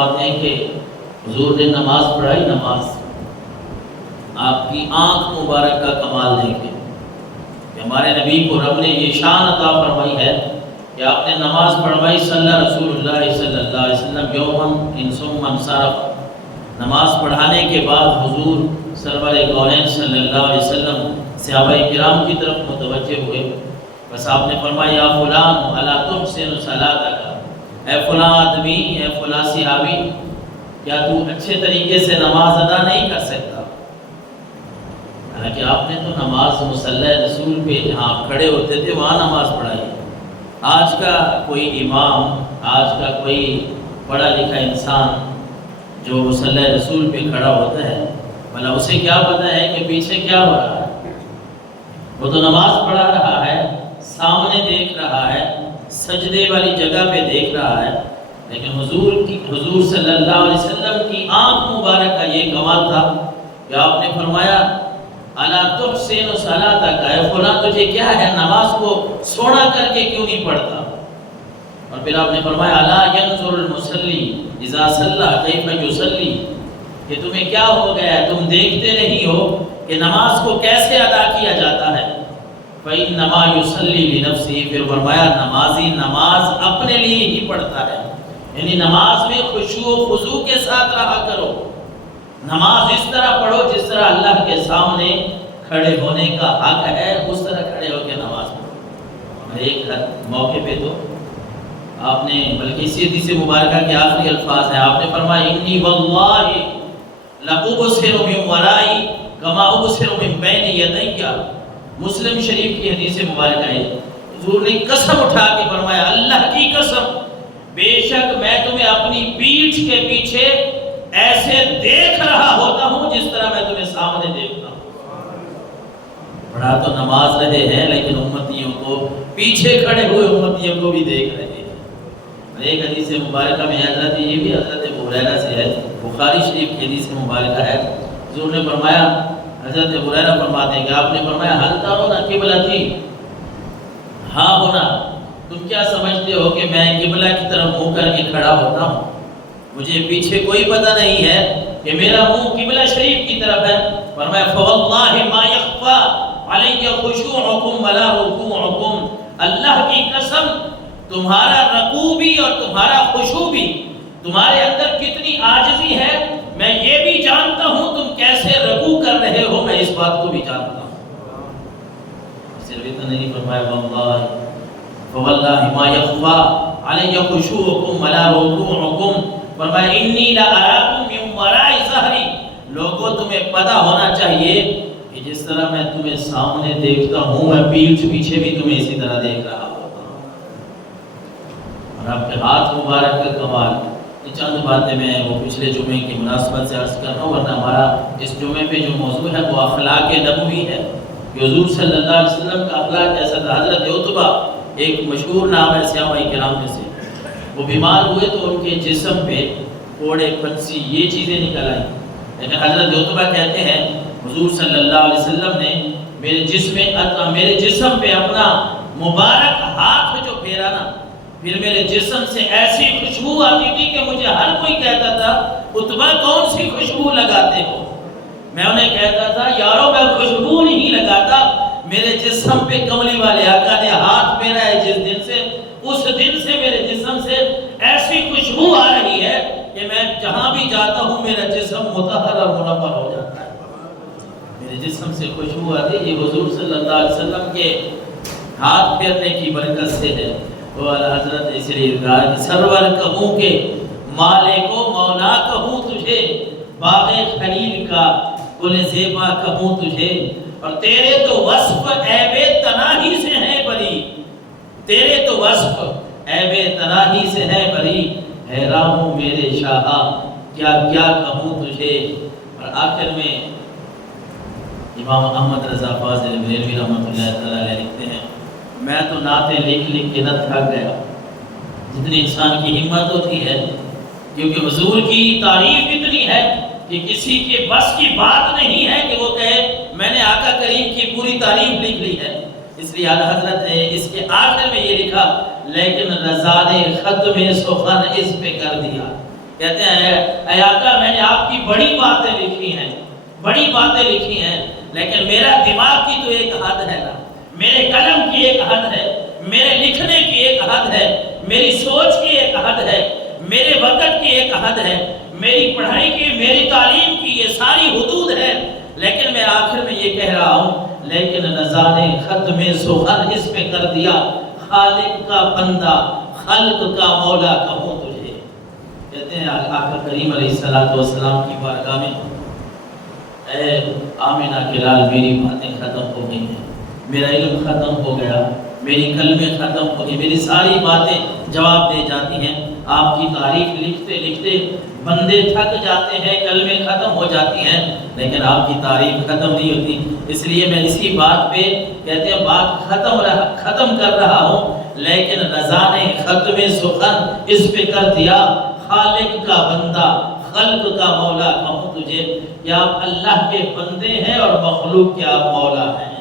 فرماتے ہیں کہ حضور نے نماز پڑھائی، نماز آپ کی آنکھ مبارک کا کمال دیکھیں کہ ہمارے نبی کو رب نے یہ شان عطا فرمائی ہے کہ آپ نے نماز پڑھوائی صلی رسول اللہ صلی اللہ علیہ وسلم یومن ثم انصرف۔ نماز پڑھانے کے بعد حضور سرور کونین صلی اللہ علیہ وسلم صحابہ کرام کی طرف متوجہ ہوئے، بس آپ نے فرمایا یا فلان الا تحسن صلاتک، اے فلاں آدمی، اے فلاں صحابی، کیا تو اچھے طریقے سے نماز ادا نہیں کر سکتا؟ حالانکہ آپ نے تو نماز مصلی رسول پہ جہاں آپ کھڑے ہوتے تھے وہاں نماز پڑھائی۔ آج کا کوئی امام، آج کا کوئی پڑھا لکھا انسان جو مصلی رسول پہ کھڑا ہوتا ہے، بھلا اسے کیا پتہ ہے کہ پیچھے کیا ہو رہا ہے؟ وہ تو نماز پڑھا رہا ہے، سامنے دیکھ رہا ہے، سجدے والی جگہ پہ دیکھ رہا ہے، لیکن حضور صلی اللہ علیہ وسلم کی آنکھ مبارک کا یہ کمال تھا کہ آپ نے فرمایا الا تحسن صلاتک، اے فلاں تجھے کیا ہے، نماز کو سونا کر کے کیوں نہیں پڑھتا؟ اور پھر آپ نے فرمایا الا ينظر المصلی اذا صلی کیف یصلی، کہ تمہیں کیا ہو گیا ہے، تم دیکھتے نہیں ہو کہ نماز کو کیسے ادا کیا جاتا ہے؟ فإنما يصلی لنفسہ، پھر فرمایا نمازی نماز اپنے لیے ہی پڑھتا ہے، یعنی نماز میں خشوع و خضوع کے ساتھ رہا کرو، نماز اس طرح پڑھو جس طرح اللہ کے سامنے کھڑے ہونے کا حق ہے، اس طرح کھڑے ہو کے نماز پڑھو۔ ایک موقع پہ تو آپ نے، بلکہ اسی حدیث مبارکہ کے آخری الفاظ ہیں، آپ نے فرمایا انی واللہ لأبصر من ورائی کما ابصر من بین یدی، مسلم شریف کی حدیث مبارکہ ہے، حضور نے قسم اٹھا کے فرمایا اللہ کی قسم، بے شک میں تمہیں اپنی پیٹھ کے پیچھے ایسے دیکھ رہا ہوتا ہوں جس طرح میں تمہیں سامنے دیکھتا ہوں۔ پڑھا تو نماز رہے ہیں لیکن امتیوں کو، پیچھے کھڑے ہوئے امتیوں کو بھی دیکھ رہے ہیں۔ ایک حدیث مبارکہ میں حضرت، یہ بھی حضرت ابو ہریرہ سے ہے، بخاری شریف کی حدیث مبارکہ ہے، حضور نے فرمایا، حضرت ابو ہریرہ فرماتے ہیں کہ آپ نے فرمایا حل ترون قبلتی ہاں ہونا، تم کیا سمجھتے ہو کہ میں قبلہ کی طرف منہ کر کے کھڑا ہوتا ہوں؟ مجھے پیچھے کوئی پتہ نہیں ہے کہ میرا منہ قبلہ شریف کی طرف ہے۔ فرمایا فواللہ ما یخفی علی خشوعکم ولا رکوعکم، اللہ کی قسم تمہارا رکوع بھی اور تمہارا خشوع بھی، تمہارے اندر کتنی عاجزی ہے میں یہ بھی جانتا ہوں، تم کیسے رکوع کر رہے ہو میں اس بات کو بھی جانتا ہوں۔ صرف اتنا نہیں فرمایا واللہ فواللہ ما یخفی علی خشوعکم ولا رکوعکم، فرمایا انی لاراکم من وراء ظہری، لوگوں تمہیں پتہ ہونا چاہیے کہ جس طرح میں تمہیں سامنے دیکھتا ہوں میں پیٹھ پیچھے بھی تمہیں اسی طرح دیکھ رہا ہوتا ہوں۔ اور آپ کے ہاتھ مبارک کا کمال، یہ چند باتیں میں وہ پچھلے جمعے کی مناسبت سے عرض کر رہا ہوں، ورنہ ہمارا اس جمعے پہ جو موضوع ہے وہ اخلاق نبوی ہے کہ حضور صلی اللہ علیہ وسلم کا اخلاق ایسا تھا۔ حضرت عتبہ ایک مشہور نام ہے صحابہ کرام میں سے، وہ بیمار ہوئے تو ان کے جسم پہ کوڑے پھنسی یہ چیزیں نکل آئیں، لیکن حضرت عتبہ کہتے ہیں حضور صلی اللہ علیہ وسلم نے میرے جسم پہ اپنا مبارک ہاتھ جو پھیرا نا، پھر میرے جسم سے ایسی خوشبو آتی تھی کہ مجھے ہر کوئی کہتا تھا عتبہ کون سی خوشبو لگاتے ہو؟ میں انہیں کہتا تھا یارو میں خوشبو نہیں لگاتا، میرے جسم پہ کملی والے آقا نے ہاتھ پھیرا ہے جس دن سے، اس دن سے میرے جسم سے ایسی خوشبو آ رہی ہے کہ میں جہاں بھی جاتا ہوں میرا جسم مطہر اور منور ہو جاتا ہے، میرے جسم سے خوشبو آتی ہے۔ یہ حضور صلی اللہ علیہ وسلم کے ہاتھ پھیرنے کی برکت سے ہے۔ وہ حضرت اس لیے کہا کہ سرور کہوں کہ مالک و مولا کہوں تجھے، باغ خلیل کا گل زیبا کہوں تجھے، اور تیرے تو وصف عیب تناہی سے ہے بری، تیرے تو وصف عیب تناہی سے ہے بری، حیران ہوں میرے شاہ کیا کیا کہوں تجھے۔ اور آخر میں امام احمد رضا فاضل بریلوی رحمۃ اللہ تعالیٰ علیہ لکھتے ہیں میں تو نعتیں لکھ لکھ کے نہ تھک گیا، جتنی انسان کی ہمت ہوتی ہے، کیونکہ حضور کی تعریف اتنی ہے کہ کسی کے بس کی بات نہیں ہے کہ وہ کہے میں نے آقا کریم کی پوری تعریف لکھ لی ہے۔ اس لیے اعلیٰ حضرت نے اس کے آخر میں یہ لکھا لیکن رضا نے ختم سخن اس پہ کر دیا، کہتے ہیں اے آقا میں نے آپ کی بڑی باتیں لکھی ہیں، بڑی باتیں لکھی ہیں، لیکن میرا دماغ کی تو ایک حد ہے نا، میرے قلم کی ایک حد ہے، میرے لکھنے کی ایک حد ہے، میری سوچ کی ایک حد ہے، میرے وقت کی ایک حد ہے، میری پڑھائی کی، میری تعلیم کی یہ ساری حدود ہے، لیکن میں آخر میں یہ کہہ رہا ہوں لیکن رضا نے ختم سخن اس پہ کر دیا، خالق کا بندہ خلق کا مولا کہوں تجھے۔ کہتے ہیں آقا کریم علیہ السلام کی بارگاہ میں اے آمنہ کے لال میری باتیں ختم ہو گئی ہیں، میرا علم ختم ہو گیا، میری کلمیں ختم ہو گئی، میری ساری باتیں جواب دے جاتی ہیں۔ آپ کی تعریف لکھتے لکھتے بندے تھک جاتے ہیں، کلمیں ختم ہو جاتی ہیں، لیکن آپ کی تعریف ختم نہیں ہوتی۔ اس لیے میں اسی بات پہ کہتے ہیں بات ختم کر رہا ہوں، لیکن رضا نے ختم سخن اس پہ کر دیا، خالق کا بندہ خلق کا مولا کہوں تجھے، کہ آپ اللہ کے بندے ہیں اور مخلوق کے آپ مولا ہیں۔